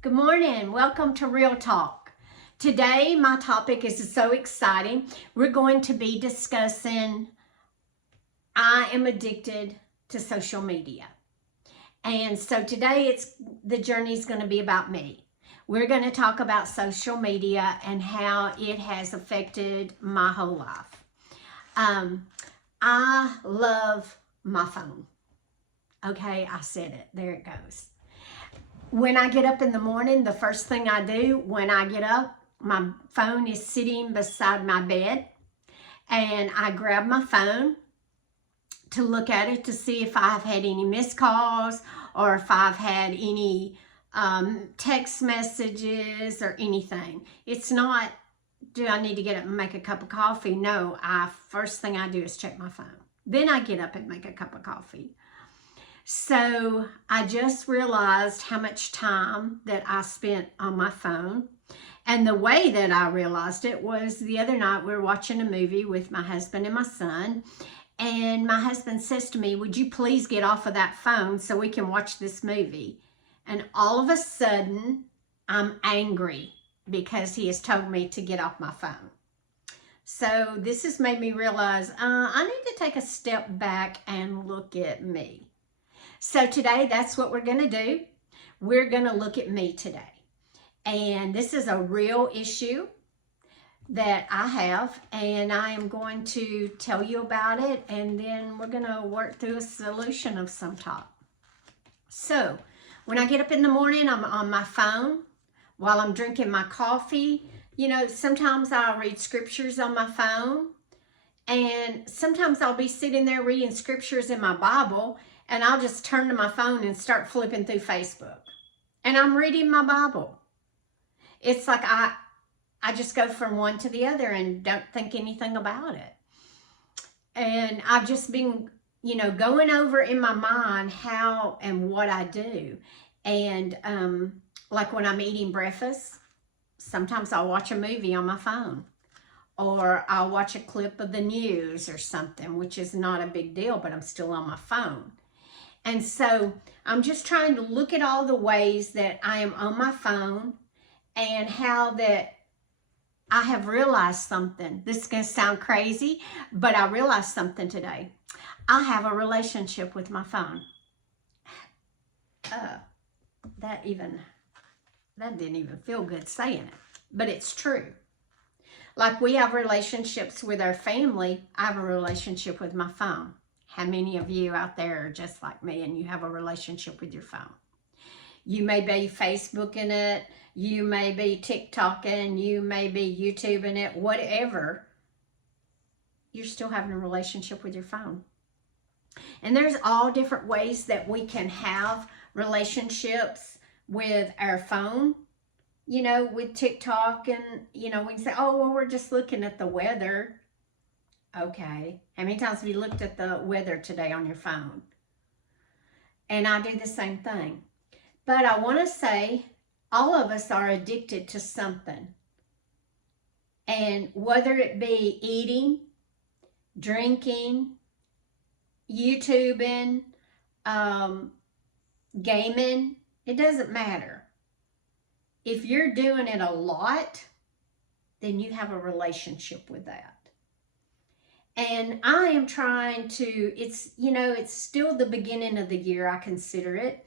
Good morning. Welcome to Real Talk. Today, my topic is so exciting. We're going to be discussing I am addicted to social media. And so today the journey is going to be about me. We're going to talk about social media and how it has affected my whole life. I love my phone. Okay, I said it. There it goes. When I get up in the morning, the first thing I do when I get up, my phone is sitting beside my bed, and I grab my phone to look at it to see if I've had any missed calls or if I've had any text messages or anything. It's not, do I need to get up and make a cup of coffee? No, first thing I do is check my phone. Then I get up and make a cup of coffee. So I just realized how much time that I spent on my phone. And the way that I realized it was the other night we were watching a movie with my husband and my son. And my husband says to me, would you please get off of that phone so we can watch this movie? And all of a sudden, I'm angry because he has told me to get off my phone. So this has made me realize I need to take a step back and look at me. So today, that's what we're going to do. We're going to look at me today. And this is a real issue that I have, and I am going to tell you about it, and then we're going to work through a solution of some type. So when I get up in the morning, I'm on my phone while I'm drinking my coffee. You know, sometimes I'll read scriptures on my phone, and sometimes I'll be sitting there reading scriptures in my Bible, and I'll just turn to my phone and start flipping through Facebook. And I'm reading my Bible. It's like I just go from one to the other and don't think anything about it. And I've just been, going over in my mind how and what I do. And like when I'm eating breakfast, sometimes I'll watch a movie on my phone. Or I'll watch a clip of the news or something, which is not a big deal, but I'm still on my phone. And so I'm just trying to look at all the ways that I am on my phone and how that I have realized something. This is going to sound crazy, but I realized something today. I have a relationship with my phone. That didn't even feel good saying it, but it's true. Like we have relationships with our family, I have a relationship with my phone. How many of you out there are just like me and you have a relationship with your phone? You may be Facebooking it, you may be TikToking, you may be YouTubing it, whatever. You're still having a relationship with your phone. And there's all different ways that we can have relationships with our phone. With TikTok, and, we can say, oh, well, we're just looking at the weather. Okay. How many times have you looked at the weather today on your phone? And I do the same thing. But I want to say all of us are addicted to something. And whether it be eating, drinking, YouTubing, gaming, it doesn't matter. If you're doing it a lot, then you have a relationship with that. And I am trying to, it's still the beginning of the year, I consider it.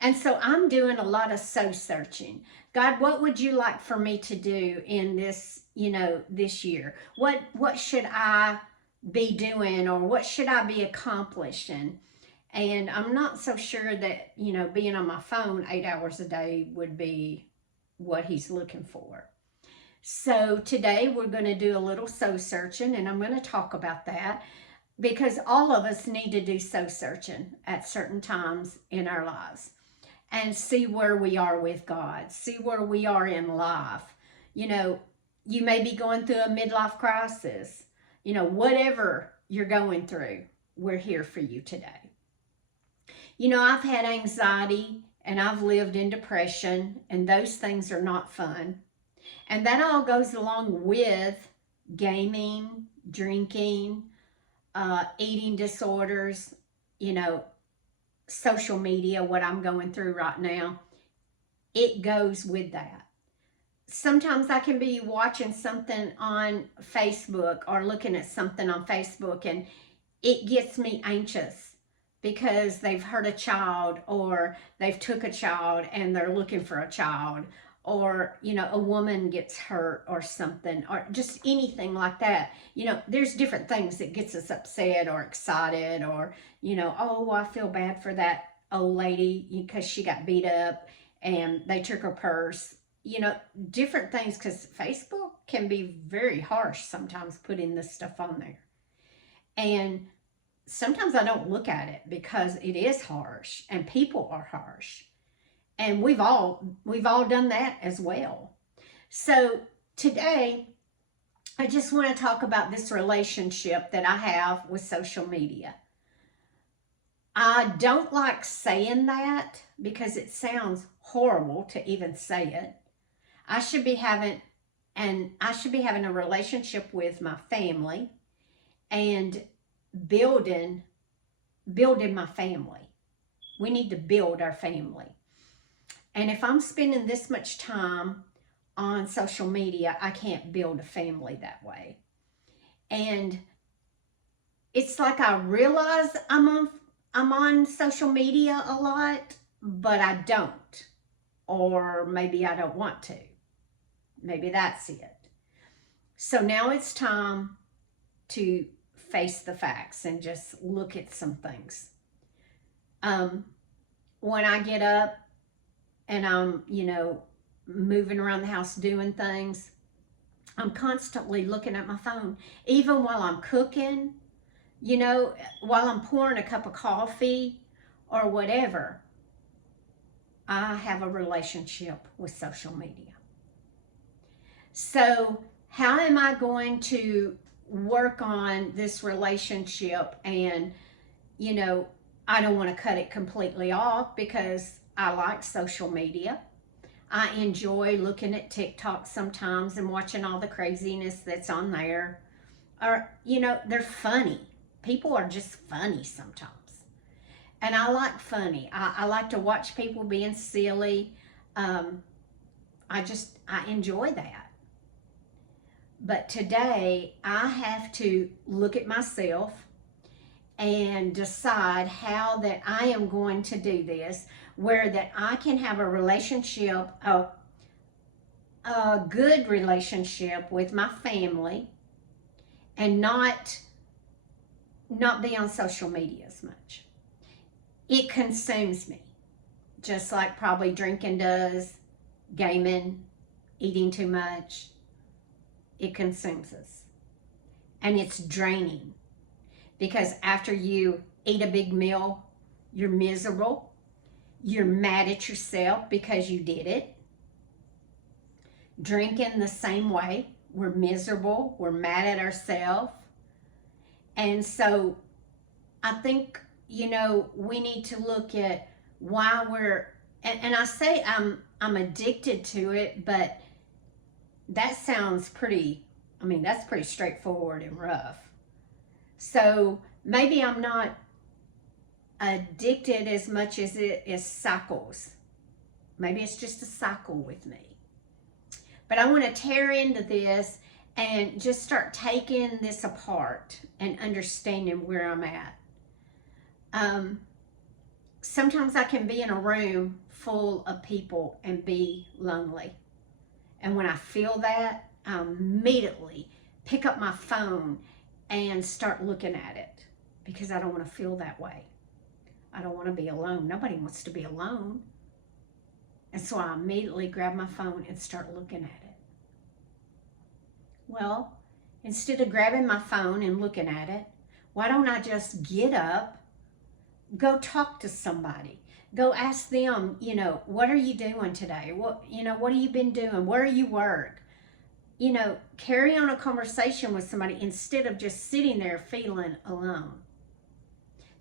And so I'm doing a lot of soul searching. God, what would you like for me to do in this, this year? What should I be doing, or what should I be accomplishing? And I'm not so sure that, being on my phone 8 hours a day would be what he's looking for. So today we're going to do a little soul searching, and I'm going to talk about that because all of us need to do soul searching at certain times in our lives and see where we are with God, see where we are in life. You may be going through a midlife crisis. Whatever you're going through, we're here for you today. I've had anxiety and I've lived in depression, and those things are not fun. And that all goes along with gaming, drinking, eating disorders, social media, what I'm going through right now. it goes with that. Sometimes I can be watching something on Facebook or looking at something on Facebook, and it gets me anxious because they've hurt a child, or they've took a child and they're looking for a child, or a woman gets hurt or something, or just anything like that. There's different things that gets us upset or excited, or oh, I feel bad for that old lady because she got beat up and they took her purse. Different things, because Facebook can be very harsh sometimes putting this stuff on there. And sometimes I don't look at it because it is harsh and people are harsh. And we've all done that as well. So today, I just want to talk about this relationship that I have with social media. I don't like saying that because it sounds horrible to even say it. I should be having a relationship with my family and building my family. We need to build our family. And if I'm spending this much time on social media, I can't build a family that way. And it's like I realize I'm on social media a lot, but I don't. Or maybe I don't want to. Maybe that's it. So now it's time to face the facts and just look at some things. When I get up and I'm, moving around the house doing things, I'm constantly looking at my phone. Even while I'm cooking, while I'm pouring a cup of coffee or whatever, I have a relationship with social media. So how am I going to work on this relationship? And, I don't want to cut it completely off because I like social media. I enjoy looking at TikTok sometimes and watching all the craziness that's on there. Or, they're funny. People are just funny sometimes. And I like funny. I like to watch people being silly. I enjoy that. But today, I have to look at myself and decide how that I am going to do this, where that I can have a relationship, a good relationship with my family, and not be on social media as much. It consumes me, just like probably drinking does, gaming, eating too much. It consumes us. And it's draining. Because after you eat a big meal, you're miserable. You're mad at yourself because you did it. Drinking the same way. We're miserable. We're mad at ourselves. And so I think, we need to look at why we're, and I say I'm addicted to it, but that sounds that's pretty straightforward and rough. So maybe I'm not addicted as much as it is cycles. Maybe it's just a cycle with me. But I want to tear into this and just start taking this apart and understanding where I'm at. Sometimes I can be in a room full of people and be lonely. And when I feel that, I immediately pick up my phone and start looking at it because I don't want to feel that way. I don't want to be alone. Nobody wants to be alone. And so I immediately grab my phone and start looking at it. Well, instead of grabbing my phone and looking at it, why don't I just get up, go talk to somebody, go ask them, what are you doing today? What have you been doing? Where are you work? Carry on a conversation with somebody instead of just sitting there feeling alone.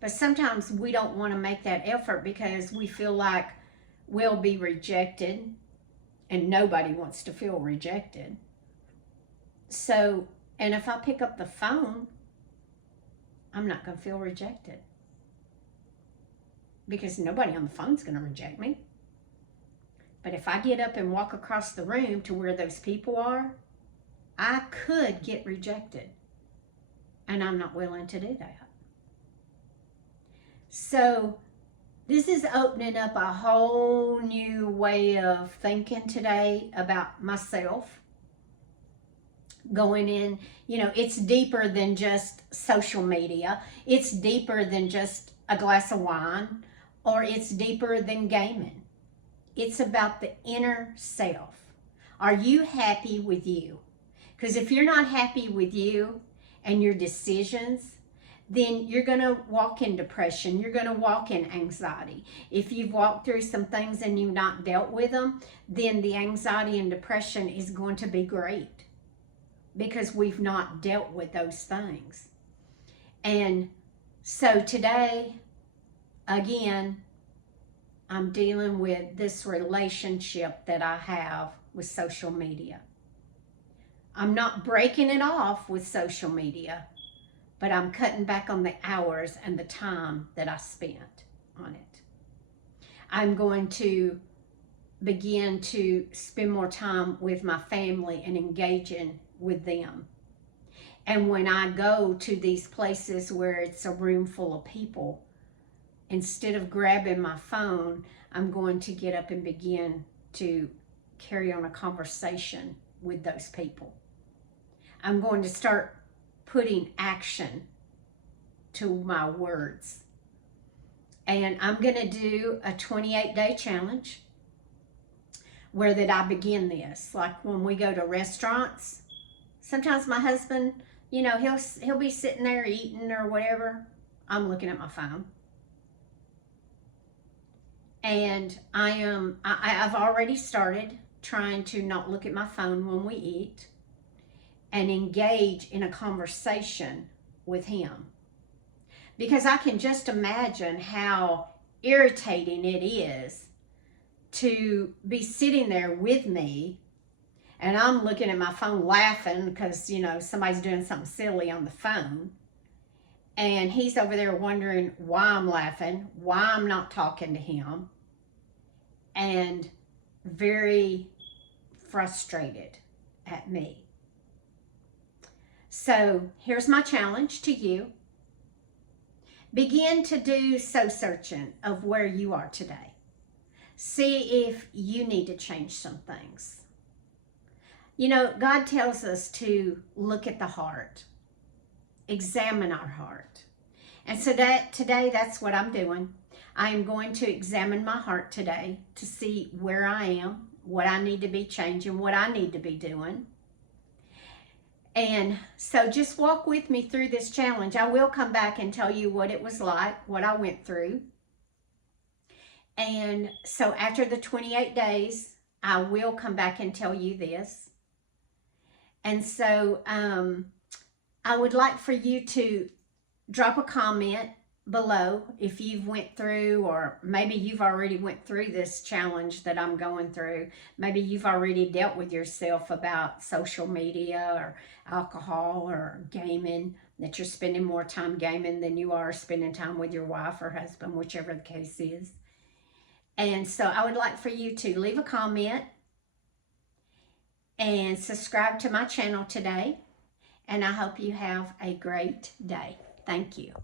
But sometimes we don't want to make that effort because we feel like we'll be rejected, and nobody wants to feel rejected. So, and if I pick up the phone, I'm not going to feel rejected because nobody on the phone's going to reject me. But if I get up and walk across the room to where those people are, I could get rejected. And I'm not willing to do that. So this is opening up a whole new way of thinking today about myself. Going in, you know, it's deeper than just social media. It's deeper than just a glass of wine, or it's deeper than gaming. It's about the inner self. Are you happy with you? Because if you're not happy with you and your decisions, then you're going to walk in depression. You're going to walk in anxiety. If you've walked through some things and you've not dealt with them, then the anxiety and depression is going to be great, because we've not dealt with those things. And so today, again, I'm dealing with this relationship that I have with social media. I'm not breaking it off with social media, but I'm cutting back on the hours and the time that I spent on it. I'm going to begin to spend more time with my family and engaging with them. And when I go to these places where it's a room full of people, instead of grabbing my phone, I'm going to get up and begin to carry on a conversation with those people. I'm going to start putting action to my words. And I'm going to do a 28-day challenge where that I begin this. Like when we go to restaurants, sometimes my husband, you know, he'll be sitting there eating or whatever. I'm looking at my phone. And I've already started trying to not look at my phone when we eat and engage in a conversation with him. Because I can just imagine how irritating it is to be sitting there with me and I'm looking at my phone laughing because, you know, somebody's doing something silly on the phone. And he's over there wondering why I'm laughing, why I'm not talking to him, and very frustrated at me. So here's my challenge to you. Begin to do soul searching of where you are today. See if you need to change some things. You know, God tells us to look at the heart, examine our heart. And so today, that's what I'm doing. I am going to examine my heart today to see where I am, what I need to be changing, what I need to be doing. And so just walk with me through this challenge. I will come back and tell you what it was like, what I went through. And so after the 28 days, I will come back and tell you this. And so I would like for you to drop a comment below if you've went through, or maybe you've already went through this challenge that I'm going through. Maybe you've already dealt with yourself about social media or alcohol or gaming, that you're spending more time gaming than you are spending time with your wife or husband, whichever the case is. And so I would like for you to leave a comment and subscribe to my channel today. And I hope you have a great day. Thank you.